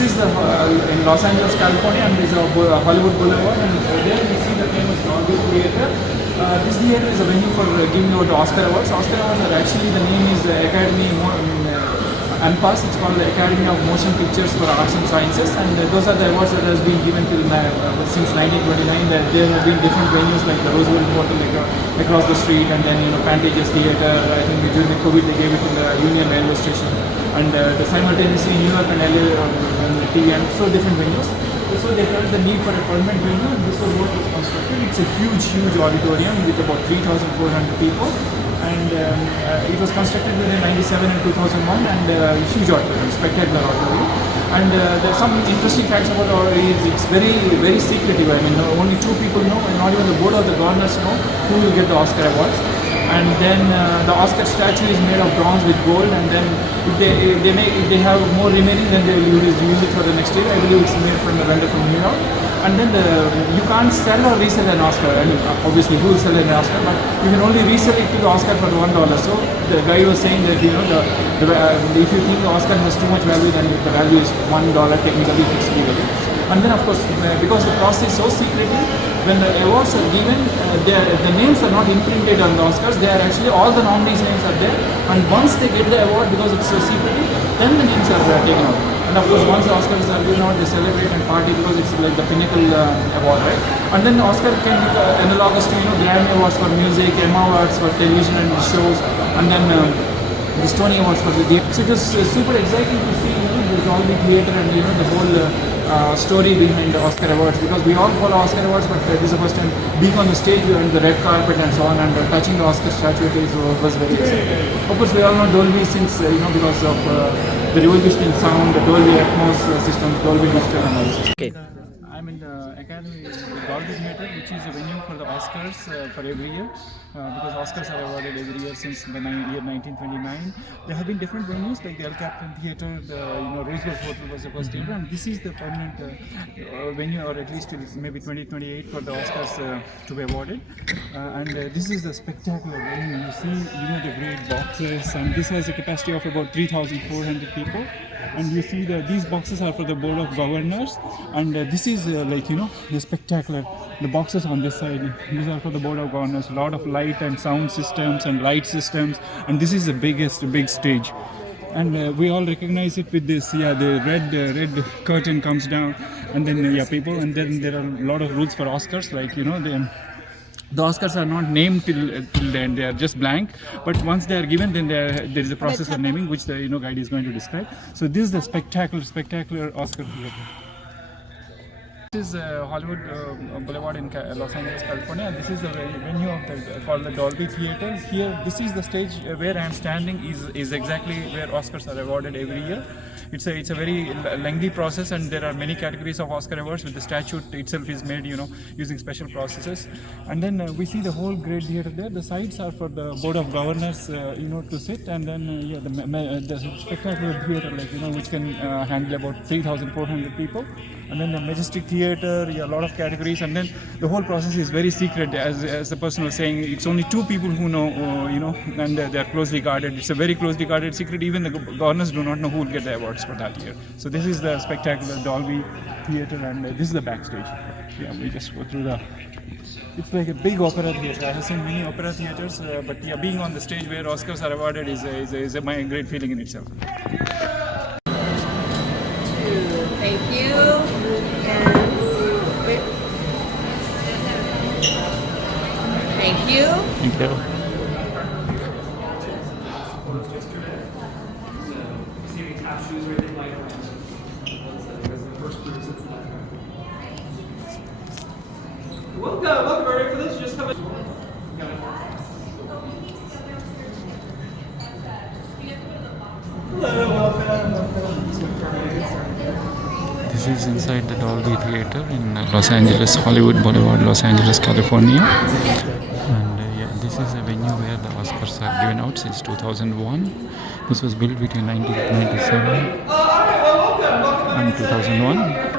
this is the in Los Angeles, California, and this is Hollywood Boulevard, and there we see the famous Dolby Theater. This theater is a venue for giving out the Oscar Awards. Oscar Awards are actually, the name is Academy AMPAS. It's called the Academy of Motion Pictures for Arts and Sciences, and those are the awards that has been given till since 1929. There have been different venues like the Roosevelt Hotel across the street, and then Pantages Theater. I think during the COVID they gave it in the Union Railway Station, and simultaneously New York and LA on the TV, and so different venues. So they felt the need for a permanent venue, and this was what was constructed. It's a huge auditorium with about 3,400 people, and it was constructed within 97 and 2001, and huge auditorium, spectacular auditorium. And there's some interesting facts about it. It's very secretive. I mean, only 2 people know, and not even the board of the governors know who will get the Oscar Awards. And then the Oscar statue is made of bronze with gold, and then if they have more remaining, then they will use it for the next year. I believe it's made from a vendor from New York. And then you can't sell or resell an Oscar. I mean, obviously who will sell an Oscar, but you can only resell it to the Oscar for $1. So the guy was saying that if you think the Oscar has too much value, then the value is $1 technically, fixed legally. And then of course, because the process is so secretive, when the awards are given, the names are not imprinted on the Oscars. They are actually, all the nominees' names are there, and once they get the award, because it's so secretive, then the names are taken out. And of course, once the Oscars are given out, they celebrate and party because it's like the pinnacle award, right? And then the Oscar can be analogous to Grammy Awards for music, Emmy Awards for television and shows, and then the Tony Awards for the theatre. So it was super exciting to see the Dolby Theater and the whole story behind the Oscar Awards, because we all follow Oscar Awards, but this is the first time being on the stage and the red carpet and so on, and touching the Oscar statuette was very exciting. Of course, we all know Dolby since because of the revolution in sound, the Dolby Atmos systems, Dolby Digital and all this. Okay. I'm in the Academy Dolby Theater, which is a venue for the Oscars for every year, because Oscars are awarded every year since the year 1929. There have been different venues like the El Capitan Theater, the Roosevelt Hotel was the first theater, and this is the permanent venue, or at least till maybe 2028 for the Oscars to be awarded. And this is the spectacular venue. You see, the great boxes, and this has a capacity of about 3,400 people. And you see that these boxes are for the Board of Governors, and this is the spectacular, the boxes on this side, these are for the Board of Governors, a lot of light and sound systems and light systems, and this is the big stage. And we all recognize it with this, the red curtain comes down, and then people, and then there are a lot of rules for Oscars, like the Oscars are not named till then, they are just blank, but once they are given, then there is a process of naming, which the guide is going to describe. So this is the spectacular Oscar theater. This is Hollywood Boulevard in Los Angeles, California. This is the venue of called the Dolby Theater. Here, this is the stage where I am standing is exactly where Oscars are awarded every year. It's a very lengthy process, and there are many categories of Oscar awards. With the statute itself is made, using special processes. And then we see the whole great theater there. The sides are for the Board of Governors, to sit, and then the spectacular theater, which can handle about 3,400 people. And then the Majestic Theater, a lot of categories, and then the whole process is very secret. As the person was saying, it's only 2 people who know, and they are closely guarded. It's a very closely guarded secret. Even the governors do not know who will get the awards for that year. So this is the spectacular Dolby Theater, and this is the backstage. We just go through it's like a big opera theater. I have seen many opera theaters, but being on the stage where Oscars are awarded is a great feeling in itself. Thank you. Thank you. Thank you. Welcome, are you ready for this? Just come in. Hello, welcome. This is inside the Dolby Theater in Los Angeles, Hollywood Boulevard, Los Angeles, California. And this is a venue where the Oscars are given out since 2001. This was built between 1997 and 2001.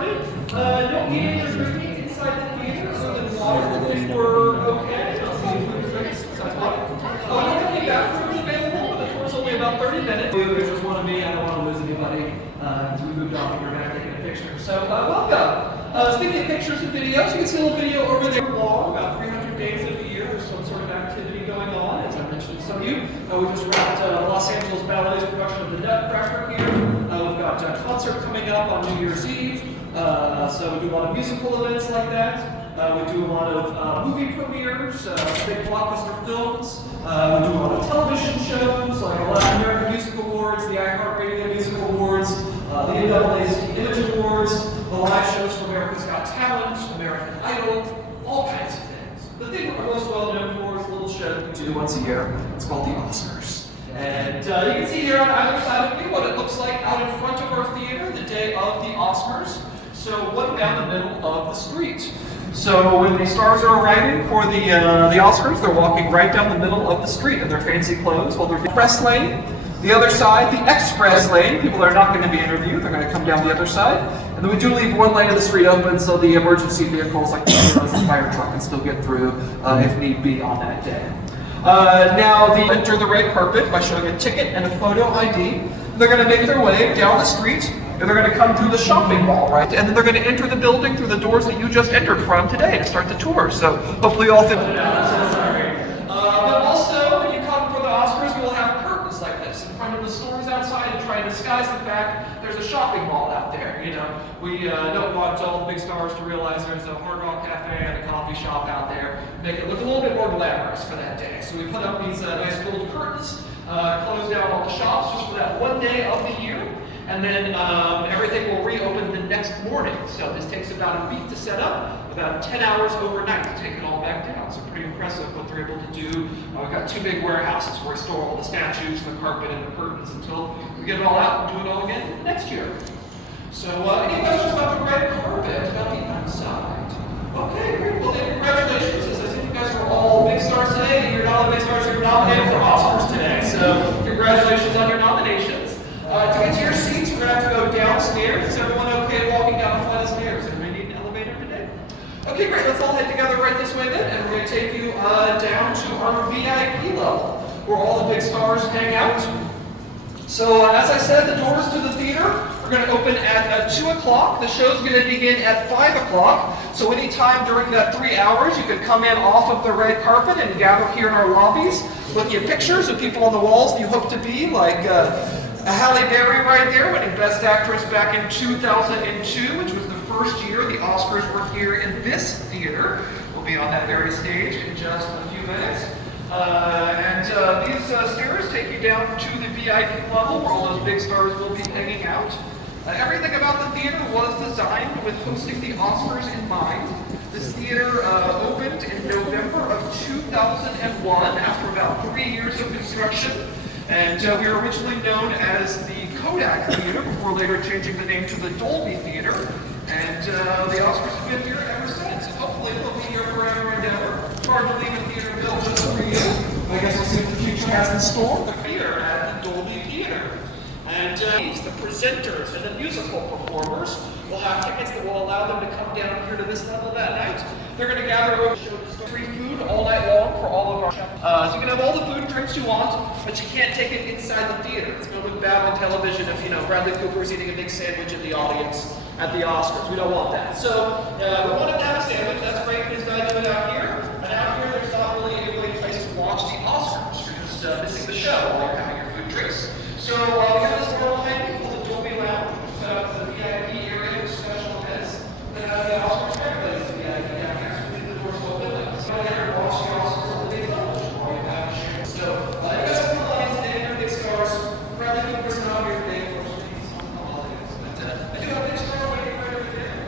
About 30 minutes. I just want to be, I don't want to lose anybody. We moved off of your back. a picture. So welcome. Speaking of pictures and videos, you can see a little video over there. Long, about 300 days of the year, there's some sort of activity going on. As I mentioned to some of you, we just wrapped Los Angeles Ballet's production of the Nutcracker here. We've got a concert coming up on New Year's Eve. So we do a lot of musical events like that. We do a lot of movie premieres, big blockbuster films. We do a lot of television shows, like the Latin American Music Awards, the iHeartRadio Music Awards, the NAACP Image Awards, the live shows for America's Got Talent, American Idol, all kinds of things. The thing we're most well known for is a little show that we do once a year. It's called the Oscars. And you can see here on either side of me what it looks like out in front of our theater the day of the Oscars. So one down the middle of the street. So when the stars are arriving for the Oscars, they're walking right down the middle of the street in their fancy clothes while they're in the press lane. The other side, the express lane, people are not going to be interviewed, they're going to come down the other side. And then we do leave one lane of the street open so the emergency vehicles like the fire truck can still get through if need be on that day. Now they enter the red carpet by showing a ticket and a photo ID. They're going to make their way down the street. And they're going to come through the shopping mall, right? And then they're going to enter the building through the doors that you just entered from today to start the tour. So hopefully you all fit it out. But also, when you come for the Oscars, we will have curtains like this in front of the stores outside to try and disguise the fact there's a shopping mall out there. You know, we don't want all the big stars to realize there's a Hard Rock Cafe and a coffee shop out there. Make it look a little bit more glamorous for that day. So we put up these nice gold curtains, close down all the shops just for that one day of the year. And then everything will reopen the next morning. So this takes about a week to set up, about 10 hours overnight to take it all back down. So pretty impressive what they're able to do. We've got two big warehouses where we store all the statues, the carpet, and the curtains until we get it all out and do it all again next year. So any questions about the red carpet, about the outside? Okay, great. Well, then congratulations. As I think you guys are all big stars today, and you're not all big stars, you're nominated for Oscars today. So congratulations on your nominations. To get to your seats, we're going to have to go downstairs. Is everyone okay walking down the flight of stairs? Everybody need an elevator today? Okay, great. Let's all head together right this way then, and we're going to take you down to our VIP level, where all the big stars hang out. So as I said, the doors to the theater are going to open at 2 o'clock. The show's going to begin at 5 o'clock. So anytime during that 3 hours, you could come in off of the red carpet and gather here in our lobbies with your pictures of people on the walls that you hope to be, like Halle Berry right there, winning Best Actress back in 2002, which was the first year the Oscars were here in this theater. We'll be on that very stage in just a few minutes. These stairs take you down to the VIP level where all those big stars will be hanging out. Everything about the theater was designed with hosting the Oscars in mind. This theater opened in November of 2001 after about 3 years of construction. And we were originally known as the Kodak Theater before later changing the name to the Dolby Theater. And the Oscars have been here ever since. And hopefully they'll be here forever and ever. It's hard to leave a theater built just for you. I guess we'll see what the future has in store. They're here at the Dolby Theater. And the presenters and the musical performers will have tickets that will allow them to come down here to this level that night. They're going to gather over to show free food all night long for all of our so you can have all the food and drinks you want, but you can't take it inside the theater. It's going to look bad on television if, you know, Bradley Cooper's eating a big sandwich in the audience at the Oscars. We don't want that. So we want him to have a sandwich. That's great. He's going to do it out here. And out here, there's not really a great place to watch the Oscars. You're just missing the show while you're having your food and drinks. So we have this door behind me called the Dolby Lounge, which is set up as a VIP area for special events. Then the Oscars place is VIP down here. So we leave the doors open. So go there and watch the Oscars on the day television while you have a share. So you guys have a line today. They're big stars. Bradley Cooper's not here today, unfortunately. He's on holidays. But I do have a big star waiting right over there.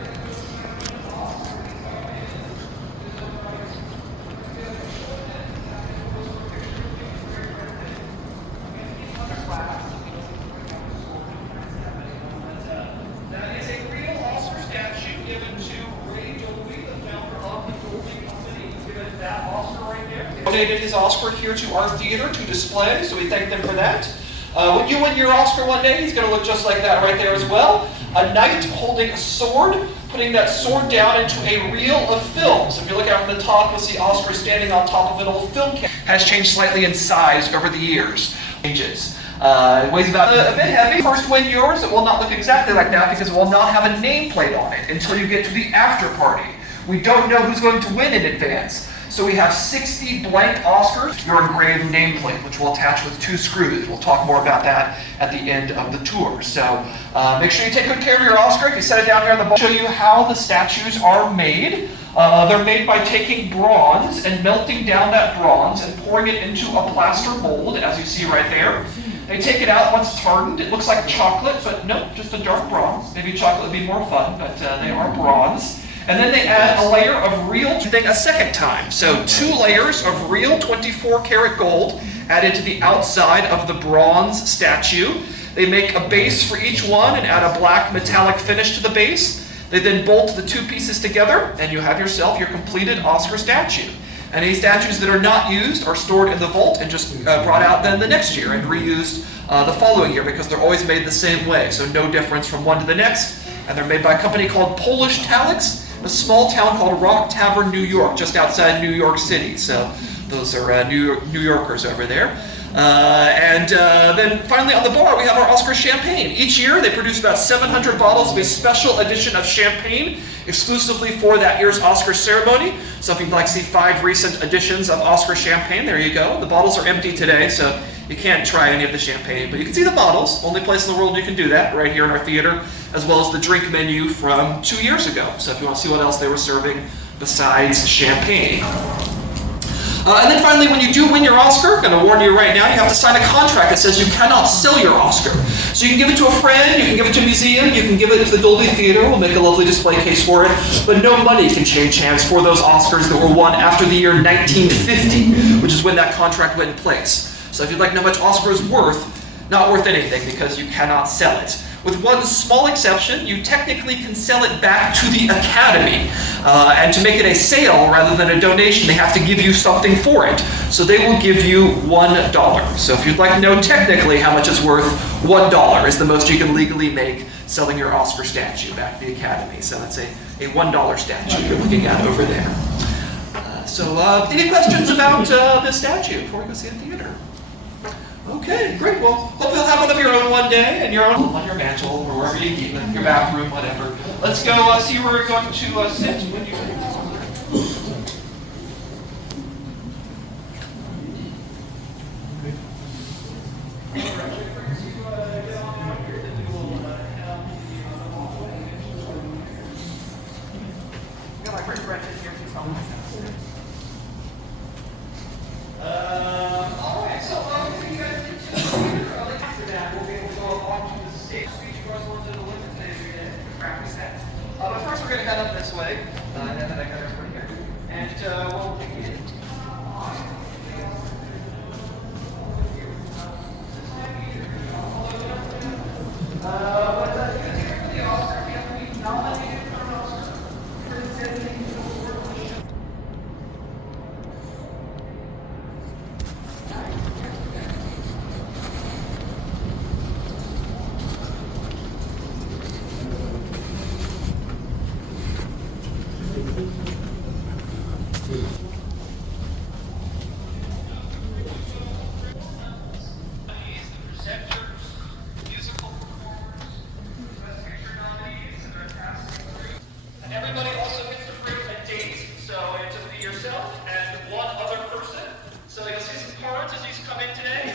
That is a real Oscar statue given to Ray Dolby, the founder of the Dolby Company. He's given that Oscar right there. They donated his Oscar here to our theater to display, so we thank them for that. When you win your Oscar one day, he's going to look just like that right there as well. A knight holding a sword, putting that sword down into a reel of film. So if you look out from the top, you'll see Oscar standing on top of an old film camera. Has changed slightly in size over the years. changes. It weighs about a bit heavy. First win yours, it will not look exactly like that because it will not have a nameplate on it until you get to the after party. We don't know who's going to win in advance. So we have 60 blank Oscars, your engraved nameplate, which we'll attach with 2 screws. We'll talk more about that at the end of the tour. So make sure you take good care of your Oscar. If you set it down here on the bottom, I'll show you how the statues are made. They're made by taking bronze and melting down that bronze and pouring it into a plaster mold, as you see right there. They take it out once it's hardened. It looks like chocolate, but no, just a dark bronze. Maybe chocolate would be more fun, but they are bronze. And then they add a layer of real thing a second time. So 2 layers of real 24 karat gold added to the outside of the bronze statue. They make a base for each one and add a black metallic finish to the base. They then bolt the 2 pieces together and you have yourself your completed Oscar statue. Any statues that are not used are stored in the vault and just brought out then the next year and reused the following year because they're always made the same way. So no difference from one to the next. And they're made by a company called Polish Talix, a small town called Rock Tavern, New York, just outside New York City. So those are New Yorkers over there. Then finally on the bar, we have our Oscar champagne. Each year they produce about 700 bottles of a special edition of champagne exclusively for that year's Oscar ceremony. So if you'd like to see 5 recent editions of Oscar champagne, there you go. The bottles are empty today, so you can't try any of the champagne, but you can see the bottles. Only place in the world you can do that, right here in our theater, as well as the drink menu from 2 years ago. So if you want to see what else they were serving besides champagne. And then finally, when you do win your Oscar, I'm going to warn you right now, you have to sign a contract that says you cannot sell your Oscar. So you can give it to a friend, you can give it to a museum, you can give it to the Dolby Theater, we'll make a lovely display case for it, but no money can change hands for those Oscars that were won after the year 1950, which is when that contract went in place. So if you'd like to know how much Oscar is worth, not worth anything because you cannot sell it. With one small exception, you technically can sell it back to the Academy. And to make it a sale rather than a donation, they have to give you something for it. So they will give you $1. So if you'd like to know technically how much it's worth, $1 is the most you can legally make selling your Oscar statue back to the Academy. So that's a $1 statue you're looking at over there. Any questions about this statue before we go see the theater? Okay, great. Well, hope you'll have one of your own one day, and your own on your mantle or wherever you keep it, your bathroom, whatever. Let's go see where we're going to sit when you. Got my friend Brett in here. She's helping. All right, so you guys after that, we'll be able to go onto the stage. Speech Russell to the limit today practice that. But first we're going to head up this way, and then I got everybody here. And we'll begin. Everybody also gets to bring a date, so it's be yourself and one other person. So you'll see some cards as these come in today.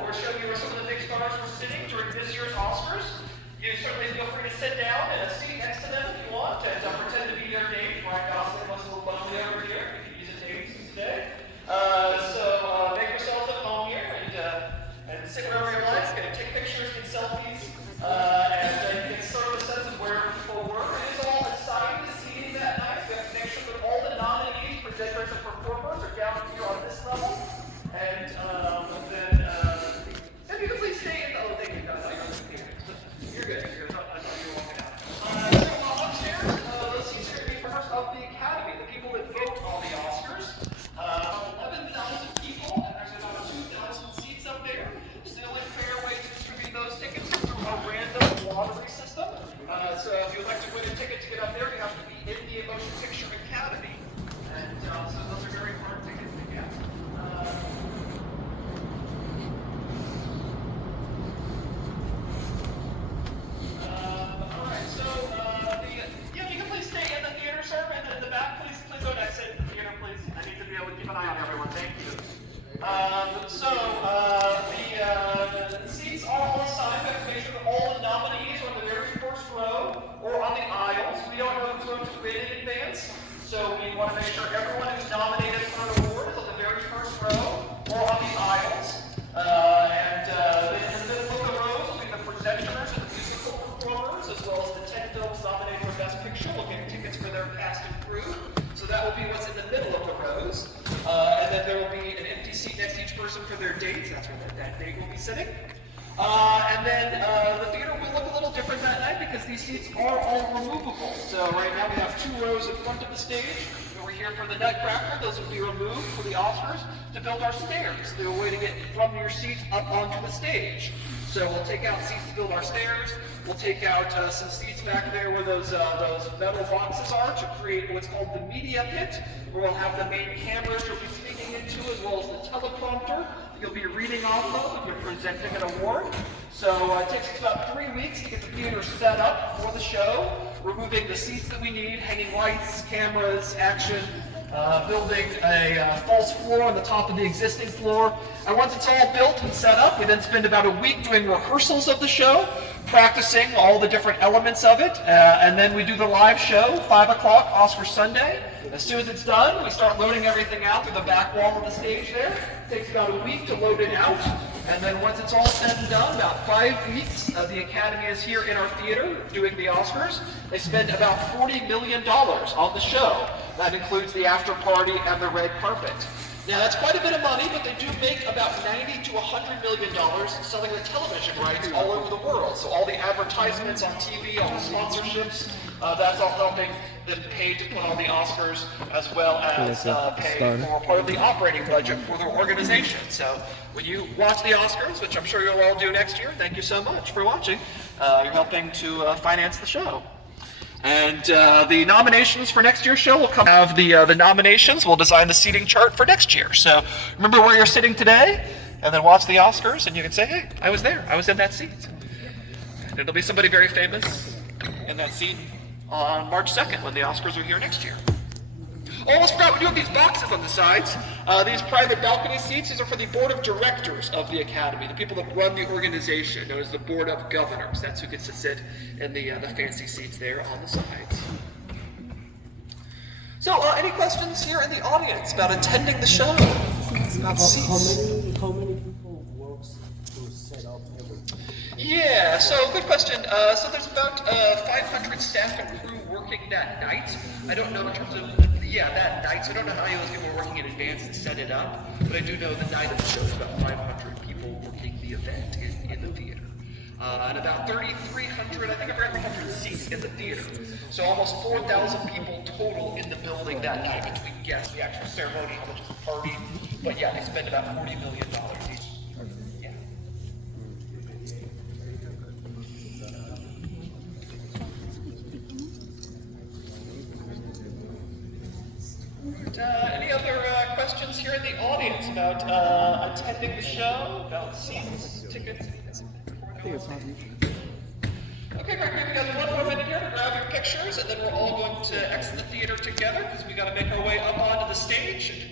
We're showing you where some of the big stars were sitting during this year's Oscars. You certainly feel free to sit down and a seat next to them if you want, and pretend to be their date. Ryan Gosling was a little bubbly over here. You can use a date today. Make yourselves at home here and sit wherever you like. You can take pictures, get selfies, and you can sort of a sense of where people were. It is all assigned seating that night. We have to make sure that all the nominees, presenters, and performers are down here on this level. And then you can please stay in the. Oh, thank you, guys. You're good. You're good. I thought you were walking out. Upstairs, the seats are going to be first of the Academy, the people that vote on the Oscars. 11,000 people, and there's about 2,000 seats up there. Still a fair way to distribute those tickets through a random lottery system. So if you'd like to win a ticket to get up there, you have to be in the Motion Picture Academy. And so those are very an eye on everyone. Thank you. The seats are all assigned. We have to make sure that all the nominees are on the very first row or on the aisles. We don't know who's going to win in advance, so we want to make sure everyone who's nominated for an award is on the very first row or on the aisles. In the middle of the rows will be the presenters and the musical performers, as well as the 10 films nominated for Best Picture. We'll get tickets for their cast and crew. So that will be what's in the middle of the rows. And then there will be an empty seat next to each person for their dates. That's where that date will be sitting. The theater will look a little different that night because these seats are all removable. So right now we have 2 rows in front of the stage. Over here for the Nutcracker, those will be removed for the Oscars to build our stairs. They're a way to get from your seat up onto the stage. So we'll take out seats to build our stairs. We'll take out some seats back there where those metal boxes are to create what's called the media pit, where we'll have the main cameras you'll be speaking into, as well as the teleprompter that you'll be reading off of if you're presenting an award. So it takes us about 3 weeks to get the theater set up for the show, removing the seats that we need, hanging lights, cameras, action, building a false floor on the top of the existing floor. And once it's all built and set up, we then spend about a week doing rehearsals of the show, practicing all the different elements of it, and then we do the live show, 5 o'clock, Oscar Sunday. As soon as it's done, we start loading everything out through the back wall of the stage there. It takes about a week to load it out, and then once it's all said and done, about 5 weeks, the Academy is here in our theater doing the Oscars. They spend about $40 million on the show. That includes the after party and the red carpet. Now that's quite a bit of money, but they do make about $90 to $100 million selling the television rights all over the world. So all the advertisements on TV, all the sponsorships, that's all helping them pay to put on the Oscars, as well as pay for part of the operating budget for their organization. So when you watch the Oscars, which I'm sure you'll all do next year, thank you so much for watching. You're helping to finance the show. And the nominations for next year's show will come out of the nominations. We'll design the seating chart for next year. So remember where you're sitting today, and then watch the Oscars, and you can say, hey, I was there. I was in that seat. And it'll be somebody very famous in that seat on March 2nd when the Oscars are here next year. Almost forgot, we do have these boxes on the sides. These private balcony seats, these are for the board of directors of the Academy, the people that run the organization, known as the board of governors. That's who gets to sit in the fancy seats there on the sides. So, any questions here in the audience about attending the show? About seats? How many people works to set up everything? Yeah, so good question. So there's about 500 staff and crew working that night. I don't know in terms of, that night. So I don't know how many of those people are working in advance to set it up, but I do know the night of the show is about 500 people working the event in the theater. And about 3,300, I think around 100 seats in the theater. So almost 4,000 people total in the building that night between guests, the actual ceremony, how much is the party. But yeah, they spend about $40 million each. Yeah. Any other questions here in the audience about attending the show, about seats, tickets? Okay, great. We got 1 more minute here to grab your pictures, and then we're all going to exit the theater together because we got to make our way up onto the stage.